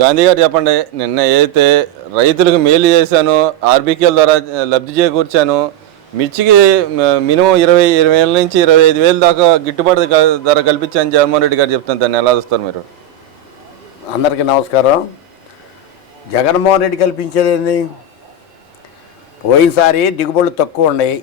గాంధీ గారు చెప్పండి, నిన్న ఏదైతే రైతులకు మేలు చేశాను, ఆర్బీకేల ద్వారా లబ్ధి చేకూర్చాను, మిర్చికి మినిమం 20,000 నుంచి 25,000 దాకా గిట్టుబాటు ధర కల్పించాను జగన్మోహన్ రెడ్డి గారు చెప్తాను. దాన్ని ఎలా చూస్తారు మీరు? అందరికీ నమస్కారం. జగన్మోహన్ రెడ్డి కల్పించేది ఏంది? పోయినసారి దిగుబడులు తక్కువ ఉన్నాయి.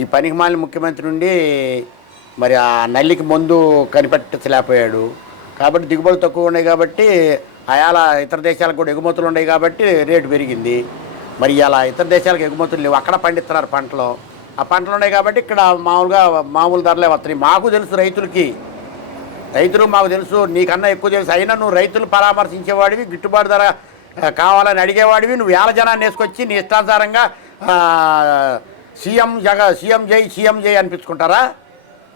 ఈ పనికి మాలిన ముఖ్యమంత్రి నుండి మరి ఆ నల్లికి మందు కనిపెట్టలేకపోయాడు కాబట్టి దిగుబడులు తక్కువ ఉన్నాయి కాబట్టి అయాల ఇతర దేశాలకు కూడా ఎగుమతులు ఉన్నాయి కాబట్టి రేటు పెరిగింది. మరి ఇలా ఇతర దేశాలకు ఎగుమతులు లేవు, అక్కడ పండిస్తున్నారు పంటలు, ఆ పంటలు ఉన్నాయి కాబట్టి ఇక్కడ మామూలు ధరలే వస్తున్నాయి. మాకు తెలుసు, రైతులు మాకు తెలుసు, నీకన్నా ఎక్కువ తెలుసు. అయినా నువ్వు రైతులు పరామర్శించేవాడివి, గిట్టుబాటు ధర కావాలని అడిగేవాడివి. నువ్వు వేల జనాన్ని వేసుకొచ్చి నీ ఇష్టానుసారంగా సీఎం జై అనిపించుకుంటారా?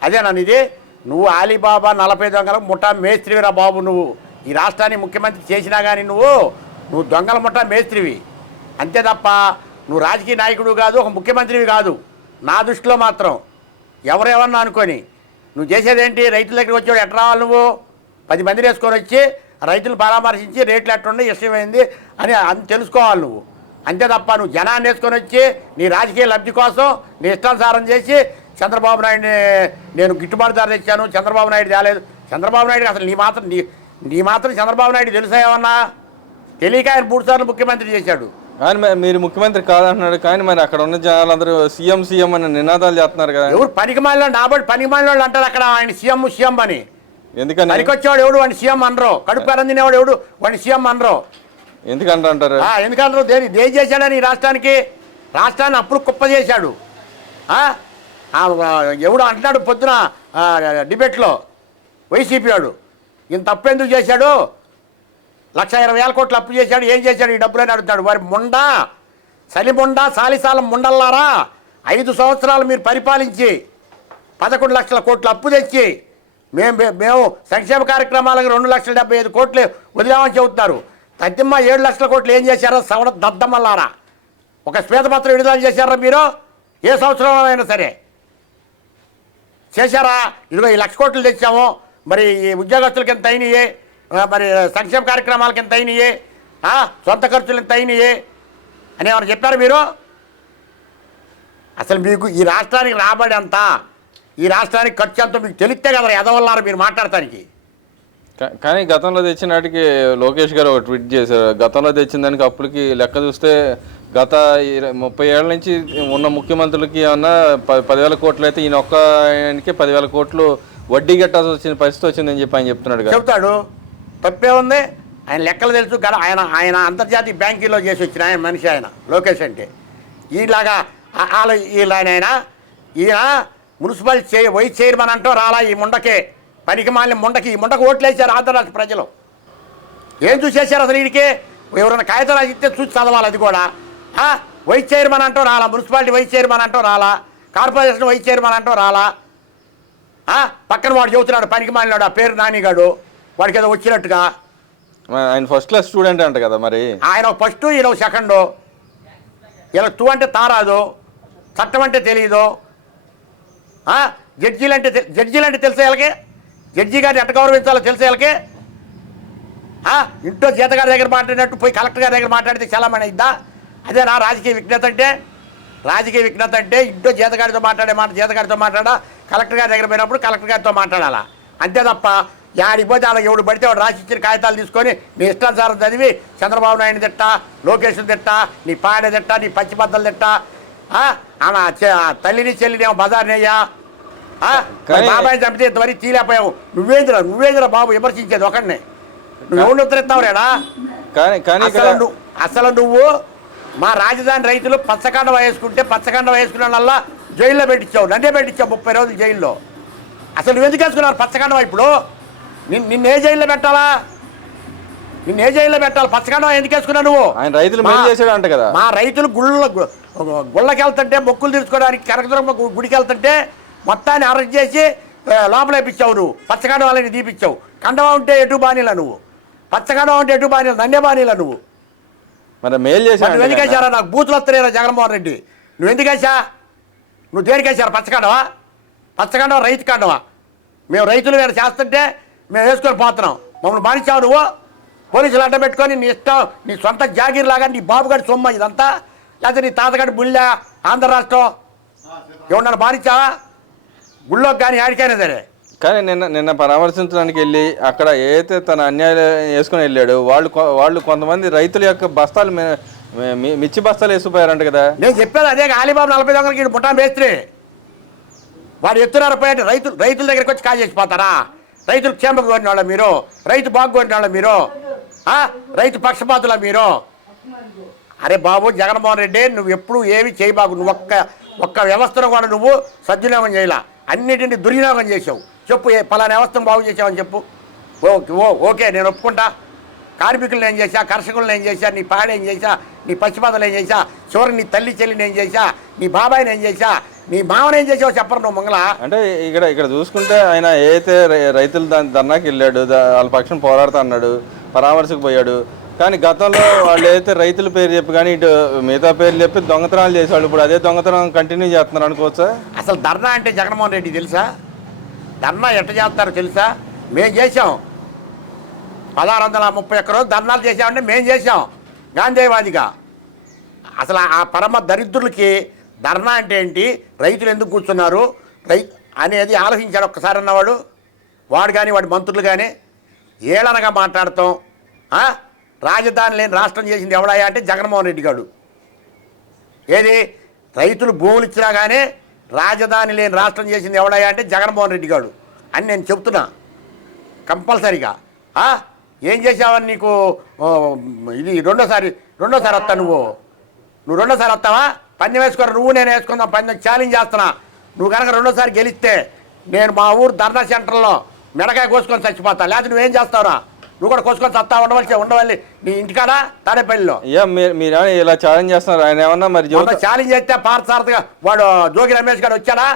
అదేనా ఇది? నువ్వు ఆలీబాబా 40 దొంగలకు ముఠా మేస్త్రివిరా బాబు. నువ్వు ఈ రాష్ట్రాన్ని ముఖ్యమంత్రి చేసినా కానీ నువ్వు దొంగల ముఠా మేస్త్రివి అంతే తప్ప నువ్వు రాజకీయ నాయకుడు కాదు, ఒక ముఖ్యమంత్రివి కాదు. నా దృష్టిలో మాత్రం ఎవరేమన్నా అనుకొని నువ్వు చేసేదేంటి? రైతుల దగ్గరికి వచ్చాడు ఎట్లా రావాలి? నువ్వు 10 మందిని వేసుకొని వచ్చి రైతులు పరామర్శించి రేట్లు ఎట్లుండే ఇష్టమైంది అని తెలుసుకోవాలి నువ్వు. అంతే తప్ప నువ్వు జనాన్ని వేసుకొని వచ్చి నీ రాజకీయ లబ్ధి కోసం నీ ఇష్టానుసారం చేసి చంద్రబాబు నాయుడిని నేను గిట్టుబాటు ధర తెచ్చాను, చంద్రబాబు నాయుడు తేలేదు. చంద్రబాబు నాయుడు అసలు నీ మాత్రం చంద్రబాబు నాయుడు తెలుసా ఏమన్నా? తెలియక ఆయన 3 సార్లు ముఖ్యమంత్రి చేశాడు. కానీ మీరు ముఖ్యమంత్రి కాదంటున్నాడు, కానీ మరి అక్కడ ఉన్న జనాలందరూ సీఎం అని నినాదాలు చేస్తున్నారు కదా. ఎవరు పనికిమాలిన నాబట్టి పనికిమాలిన వాళ్ళు అంటారు అక్కడ ఆయన సీఎం అని. ఎందుకని? పనికొచ్చేవాడు ఎవడు వాడిని సీఎం అనరు, కడుపు పెరందినేవాడు ఎవడు వాడిని సీఎం అనరు. ఎందుకంటారు? ఎందుకంటారు? దేని చేశాడని ఈ రాష్ట్రాన్ని అప్పుడు కుప్ప చేశాడు. ఎవడు అంటున్నాడు పొద్దున డిబేట్లో వైసీపీ వాడు, ఇంత తప్పు ఎందుకు చేశాడు? 1,20,000 కోట్లు అప్పు చేశాడు, ఏం చేశాడు ఈ డబ్బులని అడుగుతాడు. వారి సలిముండా సాలిసాలం ముండల్లారా, 5 సంవత్సరాలు మీరు పరిపాలించి 11 లక్షల కోట్లు అప్పు తెచ్చి మేము సంక్షేమ కార్యక్రమాలకు 2,75,000 కోట్లు వదిలామని చెబుతున్నారు. తద్దిమ్మ 7 లక్షల కోట్లు ఏం చేశారో సవడ దద్దమ్మల్లారా? ఒక శ్వేతపత్రం విడుదల చేశారా మీరు? ఏ సంవత్సరంలో అయినా సరే చేశారా? ఇదిగో ఈ 1,00,000 కోట్లు తెచ్చాము, మరి ఈ ఉద్యోగస్తులకి ఎంత అయినాయి, మరి సంక్షేమ కార్యక్రమాలకి ఎంత అయినాయి, సొంత ఖర్చులు ఎంత అయినాయి అని ఏమైనా చెప్పారు మీరు? అసలు మీకు ఈ రాష్ట్రానికి రాబడి అంత, ఈ రాష్ట్రానికి ఖర్చు అంతా మీకు తెలిస్తే కదా ఎదవల్లారు మీరు మాట్లాడటానికి. కానీ గతంలో తెచ్చిన నాటికి లోకేష్ గారు ఒక ట్వీట్ చేశారు. గతంలో తెచ్చిన దానికి అప్పులకి లెక్క చూస్తే గత 30 ఏళ్ల నుంచి ఉన్న ముఖ్యమంత్రులకి ఏమన్నా 10,000 కోట్లు అయితే ఈయన ఒక్క ఆయనకి 10,000 కోట్లు వడ్డీ కట్టాల్సి వచ్చిన పరిస్థితి వచ్చిందని చెప్పి ఆయన చెప్తున్నాడు. చెప్తాడు, తప్పే ఉంది. ఆయన లెక్కలు తెలుసు కదా. ఆయన అంతర్జాతీయ బ్యాంకీలో చేసి వచ్చిన ఆయన మనిషి ఆయన లోకేష్ అంటే. ఈలాగా ఈయన మున్సిపల్ వైస్ చైర్మన్ అంటూ రాలా ఈ ముండకే, పనికి మాలిన ఈ ముండకు ఓట్లు వేసారు ఆంధ్ర రాష్ట్ర ప్రజలు. ఏం చూసేశారు అసలు? వీడికి ఎవరైనా కాగితం రాసిస్తే చూసి చదవాలి. అది కూడా వైస్ చైర్మన్ అంటూ రాలా, మున్సిపాలిటీ వైస్ చైర్మన్ అంటూ రాలా, కార్పొరేషన్ వైస్ చైర్మన్ అంటూ రాలా. పక్కన వాడు చెబుతున్నాడు పనికి మాలినాడు, ఆ పేరు నానిగాడు, వాడికి ఏదో వచ్చినట్టుగా. ఆయన ఫస్ట్ క్లాస్ స్టూడెంట్ అంట కదా. మరి ఆయన ఫస్ట్, ఈయన సెకండు. ఇలా 2 అంటే తారాదు, చట్టం అంటే తెలియదు. జడ్జీలు అంటే తెలిసే వాళ్ళకి, జడ్జి గారిని ఎట్ట గౌరవించాలో తెలిసే వాళ్ళకి. ఇంట్లో జీతగారి దగ్గర మాట్లాడినట్టు పోయి కలెక్టర్ గారి దగ్గర మాట్లాడితే చలామణి అయిద్దా? అదే నా రాజకీయ విఘ్నత అంటే ఇంట్లో జీతగారితో మాట్లాడా, కలెక్టర్ గారి దగ్గర పోయినప్పుడు కలెక్టర్ గారితో మాట్లాడాలా. అంతే తప్ప యాడిపోతే అలా ఎవడు పడితే వాడు రాసిచ్చిన కాగితాలు తీసుకొని నీ ఇష్టానుసారం చదివి చంద్రబాబు నాయుడు తిట్ట, లోకేష్ని తిట్ట, నీ పాడే తిట్ట, నీ పచ్చిబద్దలు తిట్ట, ఆమె తల్లిని చెల్లిని ఏమో బజార్నయ్యా, బాబాయ్ చంపితే ఇంతవరకు తీలేకపోయావు. నువ్వేంద్రా బాబు విమర్శించేది ఒకడిని? నువ్వు ఎవరిని ఉత్తరిస్తావు రేడా? అసలు నువ్వు మా రాజధాని రైతులు పచ్చకండ వేసుకున్న వల్ల జైల్లో పెట్టించావు, నన్నే పెట్టించావు 30 రోజులు జైల్లో. అసలు నువ్వు ఎందుకు వేసుకున్నారు పచ్చకండ? ఇప్పుడు నిన్నే జైల్లో పెట్టాలా? పచ్చకండ ఎందుకు వేసుకున్నావు నువ్వు? ఆయన రైతులు చేసాడంట కదా. మా రైతులు గుళ్ళకి వెళ్తుంటే మొక్కులు తీర్చుకోవడానికి కనకదుర్గమ్మ గుడికి వెళ్తుంటే మొత్తాన్ని అరెస్ట్ చేసి లోపల వేయించావు. నువ్వు పచ్చకండ వాళ్ళని దీపించావు. కండవా ఉంటే ఎటు బానీలా నువ్వు, పచ్చకండవా ఉంటే ఎటు బానీలా, నన్నే బానీలా నువ్వు. మరి మేలు చేశావు. నువ్వు ఎందుకేసారా? నాకు బూతులు వస్తున్నారా జగన్మోహన్ రెడ్డి? నువ్వు ఎందుకేసా? నువ్వు దేనికేసారా? పచ్చకండవా రైతు కండవా? మేము రైతులు వేరే చేస్తుంటే మేము వేసుకొని పోతున్నాం, మమ్మల్ని బానించావు నువ్వు. పోలీసులు అడ్డం పెట్టుకొని నీ ఇష్టం నీ సొంత జాగీర్ లాగా నీ బాబుగాడి సొమ్మ ఇదంతా, లేకపోతే నీ తాతగాడి బుళ్ళ ఆంధ్ర రాష్ట్రం ఏమన్నా బాధించావా గుళ్ళోకి కానీ ఆడికైనా సరే. కానీ నిన్న పరామర్శించడానికి వెళ్ళి అక్కడ ఏదైతే తన అన్యాయాలు వేసుకొని వెళ్ళాడు, వాళ్ళు కొంతమంది రైతుల యొక్క బస్తాలు మిర్చి బస్తాలు వేసిపోయారంట కదా. నేను చెప్పాను అదే, ఆలీబాబు 40 దొంగలకి ముఠా మేస్త్రి వాడు ఎత్తున్నారు పోయంటే రైతుల దగ్గరికి వచ్చి కాల్ చేసిపోతారా? రైతులు క్షేమకు కోరిన వాళ్ళ మీరు, రైతు బాగు కోరిన వాళ్ళ మీరు, రైతు పక్షపాతుల మీరు. అరే బాబు జగన్మోహన్ రెడ్డి, నువ్వు ఎప్పుడు ఏమి చేయబాకు. నువ్వు ఒక్క వ్యవస్థను కూడా నువ్వు సద్వినియోగం చేయాల, అన్నిటిని దుర్వినియోగం చేసావు. చెప్పు పలానా వ్యవస్థను బాగు చేసావని చెప్పు. ఓకే నేను ఒప్పుకుంటా. కార్మికులను ఏం చేశా, కర్షకులను ఏం చేశా, నీ పాడ ఏం చేశా, నీ పచ్చిపాతలు ఏం చేశా, చివరికి నీ తల్లి చెల్లిని ఏం చేశా, నీ బాబాయిని ఏం చేశా, నీ మామని ఏం చేసావు చెప్పరు నువ్వు మంగళ. అంటే ఇక్కడ చూసుకుంటే ఆయన ఏదైతే రైతులు ధర్నాకి వెళ్ళాడు, వాళ్ళ పక్షం పోరాడుతా అన్నాడు, పరామర్శకు పోయాడు. కానీ గతంలో వాళ్ళు ఏదైతే రైతుల పేరు చెప్పి కానీ ఇటు మిగతా పేర్లు చెప్పి దొంగతనాలు చేసేవాళ్ళు, ఇప్పుడు అదే దొంగతనం కంటిన్యూ చేస్తున్నారు అనుకోవచ్చా? అసలు ధర్నా అంటే జగన్మోహన్ రెడ్డి తెలుసా? ధర్నా ఎట్ట చేస్తారో తెలుసా? మేము చేసాం 1631 రోజు ధర్నాలు చేసామంటే మేము చేసాం గాంధీవాదిగా. అసలు ఆ పరమ దరిద్రులకి ధర్నా అంటే ఏంటి, రైతులు ఎందుకు కూర్చున్నారు అనేది ఆలోచించాడు ఒక్కసారి అన్నవాడు వాడు కానీ వాడి మంత్రులు కానీ. ఏళనగా మాట్లాడతాం. రాజధాని లేని రాష్ట్రం చేసింది ఎవడాయా అంటే జగన్మోహన్ రెడ్డి గారు. ఏది రైతులు భూములు ఇచ్చినా కానీ రాజధాని లేని రాష్ట్రం చేసింది ఎవడాయా అంటే జగన్మోహన్ రెడ్డి గారు అని నేను చెప్తున్నా కంపల్సరీగా. ఏం చేసావని నీకు ఇది రెండోసారి వస్తా. నువ్వు రెండోసారి వస్తావా? పందెం వేసుకోరు, నువ్వు నేను వేసుకుందాం పందెం, ఛాలెంజ్ చేస్తున్నా. నువ్వు కనుక రెండోసారి గెలిస్తే నేను మా ఊరు ధర్నా సెంటర్లో మెడకాయ కోసుకొని చచ్చిపోతా. లేకపోతే నువ్వేం చేస్తావురా? నువ్వు కూడా కోసుకొని చస్తా ఉండవల్లి నీ ఇంటికాడ తాడేపల్లిలో. మీరు ఇలా ఛాలెంజ్ చేస్తున్నారు, ఆయన ఏమన్నా మరి ఛాలెంజ్ చేస్తే పార్థసారథిగా వాడు జోగి రమేష్ గారు వచ్చాడా?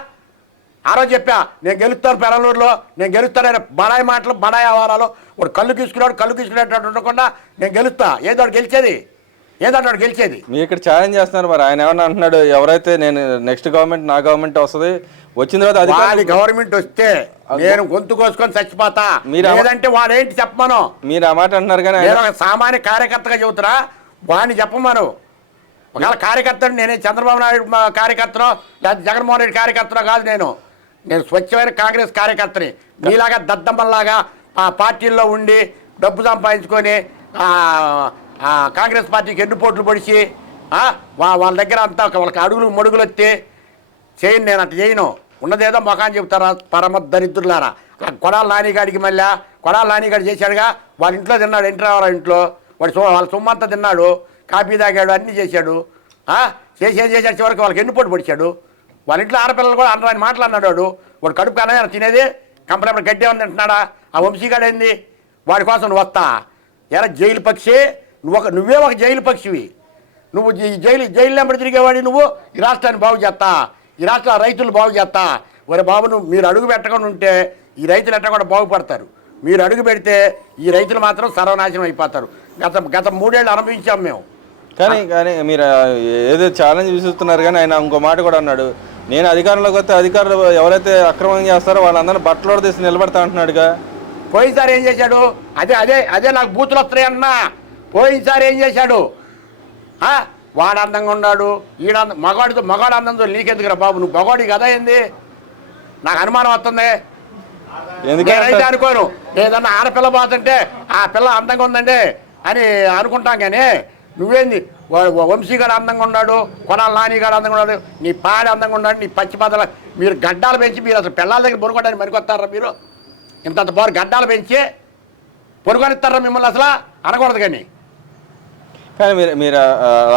ఆ రోజు చెప్పా నేను గెలుస్తాను పెరలూరులో, నేను గెలుస్తానని బడాయి మాటలు బడాయి ఆవారాలు. వాడు కళ్ళు తీసుకునేటట్టు ఉండకుండా నేను గెలుస్తా. ఏదో గెలిచేది మీరు ఇక్కడ ఛాలెంజ్ చేస్తున్నారు, మరి ఆయన ఏమన్నా అంటున్నాడు, ఎవరైతే నేను నెక్స్ట్ గవర్నమెంట్ నా గవర్నమెంట్ వస్తుంది, వచ్చిన తర్వాత అది గవర్నమెంట్ వస్తే నేను గొంతు కోసుకొని చచ్చిపోతా. లేదంటే వాడేంటి చెప్పమను. మీరు ఆ మాట అంటున్నారు కానీ సామాన్య కార్యకర్తగా చెబుతున్నా, వాడిని చెప్పమను. ఒకవేళ కార్యకర్తను నేనే చంద్రబాబు నాయుడు కార్యకర్తనో లేదా జగన్మోహన్ రెడ్డి కార్యకర్తనో కాదు. నేను స్వచ్ఛమైన కాంగ్రెస్ కార్యకర్తని. మీలాగా దద్దమ్మల్లాగా పార్టీల్లో ఉండి డబ్బు సంపాదించుకొని కాంగ్రెస్ పార్టీకి ఎన్నుపోట్లు పొడిచి వాళ్ళ దగ్గర అంతా వాళ్ళకి అడుగులు మడుగులు వస్తే చేయను. నేను అట్లా చేయను. ఉన్నదేదో మొఖాన్ని చెబుతారా పరమ దరిద్రులారా. కొడాల నానిగాడికి మళ్ళీ కొడాల నానిగాడు చేశాడుగా, వాళ్ళ ఇంట్లో తిన్నాడు, ఎన్టీ రామారావు ఇంట్లో. వాళ్ళ సొమ్మంతా తిన్నాడు, కాఫీ తాగాడు, అన్నీ చేశాడు. ఏం చేశాడు? చివరికి వాళ్ళకి ఎన్నుపోటు పొడిచాడు. వాళ్ళ ఇంట్లో ఆడపిల్లలు కూడా అనరాని మాట్లాడినాడు. వాడు కడుపు కన్నా తినేది కంపెనీ గడ్డి ఏమని తింటున్నాడా? ఆ వంశీగాడు ఏంది? వాడి కోసం నువ్వు వస్తా ఎలా? జైలు పక్షి నువ్వే ఒక జైలు పక్షివి. నువ్వు జైలు నెంబడి తిరిగేవాడి. నువ్వు ఈ రాష్ట్రాన్ని బాగు చేస్తా, ఈ రాష్ట్ర రైతులు బాగు చేస్తా. ఒరే బాబు, మీరు అడుగు పెట్టకుండా ఉంటే ఈ రైతులు ఎట్లా కూడా బాగుపడతారు. మీరు అడుగు పెడితే ఈ రైతులు మాత్రం సర్వనాశనం అయిపోతారు. గత 3 ఏళ్ళు అనుభవించాం మేము. కానీ మీరు ఏదో ఛాలెంజ్ విసుస్తున్నారు. కానీ ఆయన ఇంకో మాట కూడా అన్నాడు, నేను అధికారంలోకి వస్తే అధికారులు ఎవరైతే అక్రమం చేస్తారో వాళ్ళందరూ బట్టలు తీసి నిలబడతా అంటున్నాడుగా. పోయినసారి ఏం చేశాడు? అదే నాకు బూతులు వస్తున్నాయి అన్నా. పోయినసారి ఏం చేశాడు? వాడు అందంగా ఉన్నాడు, మగాడు అందంతో నీకెందుకురా బాబు? నువ్వు మగాడి కదా ఏంది? నాకు అనుమానం వస్తుంది. నేనైతే అనుకోను. ఏదన్నా ఆడపిల్ల పోతుంటే ఆ పిల్ల అందంగా ఉందండి అని అనుకుంటాం. కానీ నువ్వేంది? వంశీగాడు అందంగా ఉన్నాడు, కొనాల నానిగాడు అందంగా ఉన్నాడు, నీ పాడి అందంగా ఉన్నాడు, నీ పచ్చిపాదల మీరు గడ్డాలు పెంచి మీరు అసలు పిల్లల దగ్గర పొనుకోవడానికి మరికొస్తారా? మీరు ఇంతంత బారు గడ్డాలు పెంచి పొనుకొనిస్తారా మిమ్మల్ని? అసలు అనకూడదు. కానీ మీరు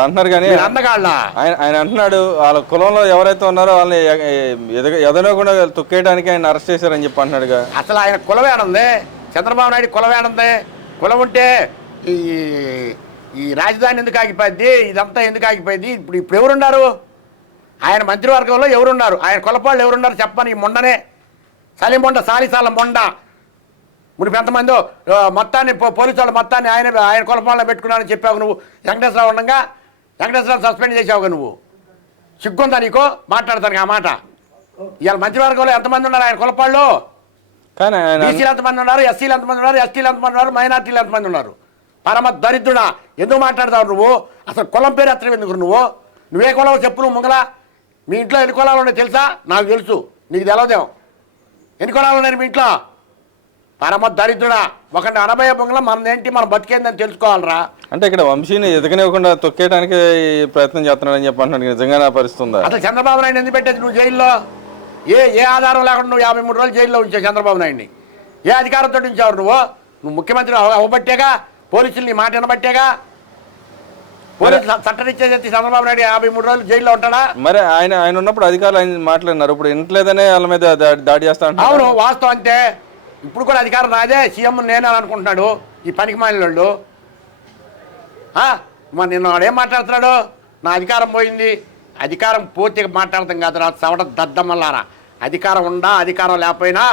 అంటున్నారు. కానీ ఆయన అంటున్నాడు, వాళ్ళ కులంలో ఎవరైతే ఉన్నారో వాళ్ళని ఎదనో కూడా తొక్కేయడానికి ఆయన అరెస్ట్ చేశారని చెప్పి అంటున్నాడుగా. అసలు ఆయన కులవేడుంది, చంద్రబాబు నాయుడు కులవేడుంది. కులం ఉంటే ఈ రాజధాని ఎందుకు ఆగిపోయింది? ఇదంతా ఎందుకు ఆగిపోయింది? ఇప్పుడు ఎవరున్నారు? ఆయన మంత్రివర్గంలో ఎవరున్నారు? ఆయన కులపాళ్ళు ఎవరున్నారు చెప్పని? ఈ మొండనే సలిమొండ సాలిసాల మొండ మునిపి ఎంతమందో మొత్తాన్ని పోలీసు వాళ్ళు మొత్తాన్ని ఆయన కులపాలను పెట్టుకున్నానని చెప్పావు నువ్వు. వెంకటేశ్వరరావు ఉండగా వెంకటేశ్వరరావు సస్పెండ్ చేసావుగా నువ్వు. సిగ్గుందా నీకు మాట్లాడతాను ఆ మాట? ఇవాళ మంత్రివర్గంలో ఎంతమంది ఉన్నారు ఆయన కులపాళ్ళు? బీసీలు ఎంతమంది ఉన్నారు, ఎస్సీలు ఎంతమంది ఉన్నారు, ఎస్టీలు ఎంతమంది ఉన్నారు, మైనార్టీలు ఎంతమంది ఉన్నారు? పరమ దరిద్రుడా, ఎందుకు మాట్లాడతావు నువ్వు? అసలు కులం పేరు ఎత్తడం ఎందుకు నువ్వే కులం చెప్పు. నువ్వు ముంగల మీ ఇంట్లో ఎన్ని కులాలు ఉన్నాయి తెలుసా? నాకు తెలుసు, నీకు తెలవదేమో. ఎన్ని కులాలు ఉన్నాయి మీ ఇంట్లో? పరమ దరిద్రుడా, ఒకటి అనబోయే ముంగల మనదేంటి, మనం బతికేందని తెలుసుకోవాలరా. అంటే ఇక్కడ వంశీని ఎదగనివ్వకుండా తొక్కేయడానికి ప్రయత్నం చేస్తున్నాడని చెప్పి అంటున్నాడు. నిజంగా నా పరిస్థితి ఉందా? అసలు చంద్రబాబు నాయుడు ఎందుకు పెట్టేది నువ్వు జైల్లో? ఏ ఆధారం లేకుండా నువ్వు 53 రోజులు జైల్లో ఉంచావు చంద్రబాబు నాయుడిని? ఏ అధికారంతో ఉంచావు నువ్వు ముఖ్యమంత్రి అవ్వబట్టేగా, పోలీసులు నీ మాట వినబట్టేగా. పోలీసులు చట్టనిచ్చేది చంద్రబాబు నాయుడు 53 రోజులు జైల్లో ఉంటాడా? మరి ఆయన ఉన్నప్పుడు అధికారులు ఆయన మాట్లాడినారు, ఇప్పుడు ఇంట్లేదనే వాళ్ళ మీద దాడి చేస్తా అంటారు. అవును, వాస్తవం అంతే. ఇప్పుడు కూడా అధికారం నాదే, సీఎం నేనే అని అనుకుంటున్నాడు ఈ పనికి మాలిన వాళ్ళు. మరి నిన్న వాడు ఏం మాట్లాడుతున్నాడు? నా అధికారం పోయింది. అధికారం పోతే మాట్లాడతాం కాదు రా సవట దద్దమల్లారా. అధికారం ఉండా అధికారం లేకపోయినా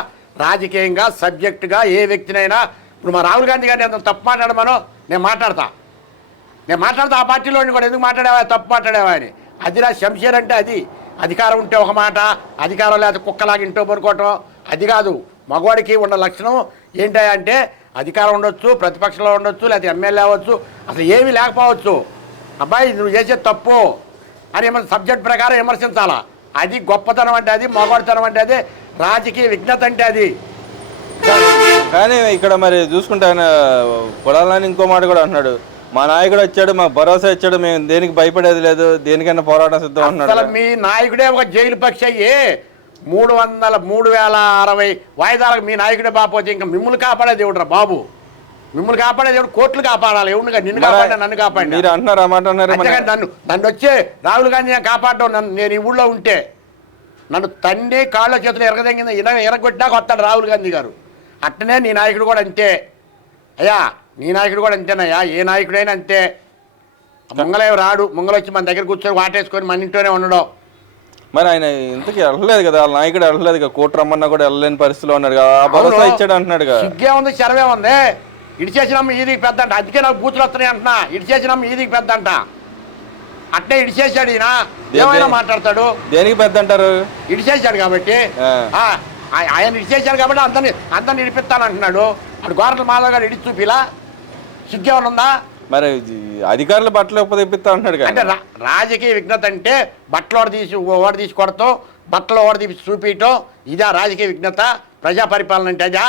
రాజకీయంగా సబ్జెక్టుగా ఏ వ్యక్తినైనా, ఇప్పుడు మా రాహుల్ గాంధీ గారిని ఎంత తప్పు మాట్లాడమనో నేను మాట్లాడతా. ఆ పార్టీలోని కూడా ఎందుకు మాట్లాడేవా, తప్పు మాట్లాడేవా అని. అదిరా శంషేర్ అంటే అది. అధికారం ఉంటే ఒక మాట, అధికారం లేకపోతే కుక్కలాగా ఇంటో పనుకోవటం అది కాదు. మగవాడికి ఉన్న లక్షణం ఏంటంటే అధికారం ఉండొచ్చు, ప్రతిపక్షంలో ఉండొచ్చు, లేకపోతే ఎమ్మెల్యే అవ్వచ్చు, అసలు ఏమీ లేకపోవచ్చు. అబ్బాయి నువ్వు చేసే తప్పు అని సబ్జెక్ట్ ప్రకారం విమర్శించాలా. అది గొప్పతనం అంటే అది, మగవాడితనం అంటే అది, రాజకీయ విజ్ఞత అంటే అది. కానీ ఇక్కడ మరి చూసుకుంటే ఆయన కొడాలని ఇంకో మాట కూడా అంటున్నాడు, మా నాయకుడు వచ్చాడు, మాకు భరోసా ఇచ్చాడు, మేము దేనికి భయపడేది లేదు, దేనికైనా పోరాటం సిద్ధం అంటున్నాడు. అసలు మీ నాయకుడే ఒక జైలు పక్షి అయ్యి 3060 వాయిదాలకు మీ నాయకుడే బాపోతే ఇంకా మిమ్మల్ని కాపాడేది ఎవడురా బాబు? మిమ్మల్ని కాపాడేది ఎవడు? కోర్టులు కాపాడాలి. ఎవడు నిన్ను కాపాడి నన్ను కాపాడి మీరు అంటున్నారు ఆ మాట అన్నారు. నన్ను వచ్చే రాహుల్ గాంధీ నేను కాపాడడం, నేను ఈ ఊళ్ళో ఉంటే నన్ను తండ్రి కాళ్ళ చేతులు ఎరగదగింది ఎరగొట్టినాక వస్తాడు రాహుల్ గాంధీ గారు. అట్టనే నీ నాయకుడు కూడా అంతే అయ్యా, నీ నాయకుడు కూడా అంతేనయ్యా. ఏ నాయకుడైనా అంతే. ముంగలే రాడు, ముంగలొచ్చి మన దగ్గర కూర్చొని వాటేసుకొని మన ఇంట్లోనే ఉండడం. మరి ఆయన ఇంతకీ వెళ్ళలేదు కదా, వాళ్ళ నాయకుడు వెళ్ళలేదు కదా, కోర్టు రమ్మన్నా కూడా వెళ్ళలేని పరిస్థితిలో ఉన్నాడు కదా, ఆ భరోసా ఇచ్చాడు అంటున్నాడు కదా. సిగ్గే ఉంది, చెరవే ఉంది. ఇడిచేసినమ్మ ఈదికి పెద్ద అంట, అందుకే నాకు బూతులు వస్తున్నాయి అంటున్నా. ఇడిచేసినమ్మ ఈదికి పెద్ద అంట, అట్నే ఇడిచేసాడు ఈయన. ఏమైనా మాట్లాడతాడు. దేనికి పెద్ద అంటారు? ఇడిచేసాడు కాబట్టి, ఆయన ఇడిచేసాడు కాబట్టి అందరిని ఇడిపిస్తాను అంటున్నాడు. అటు గోరల మాధవ్ గారు ఇడిచి చూపిలా సిగ్గేమన్నా ఉందా? మరి అధికారులు బట్టలు తెప్పిస్తా అంటున్నాడు కదా. అంటే రాజకీయ విఘ్నత అంటే బట్టలు ఓడి తీసి కొడతాం, బట్టలు ఓడి తీసి చూపించటం, ఇదా రాజకీయ విఘ్నత? ప్రజా పరిపాలన అంటే అదా?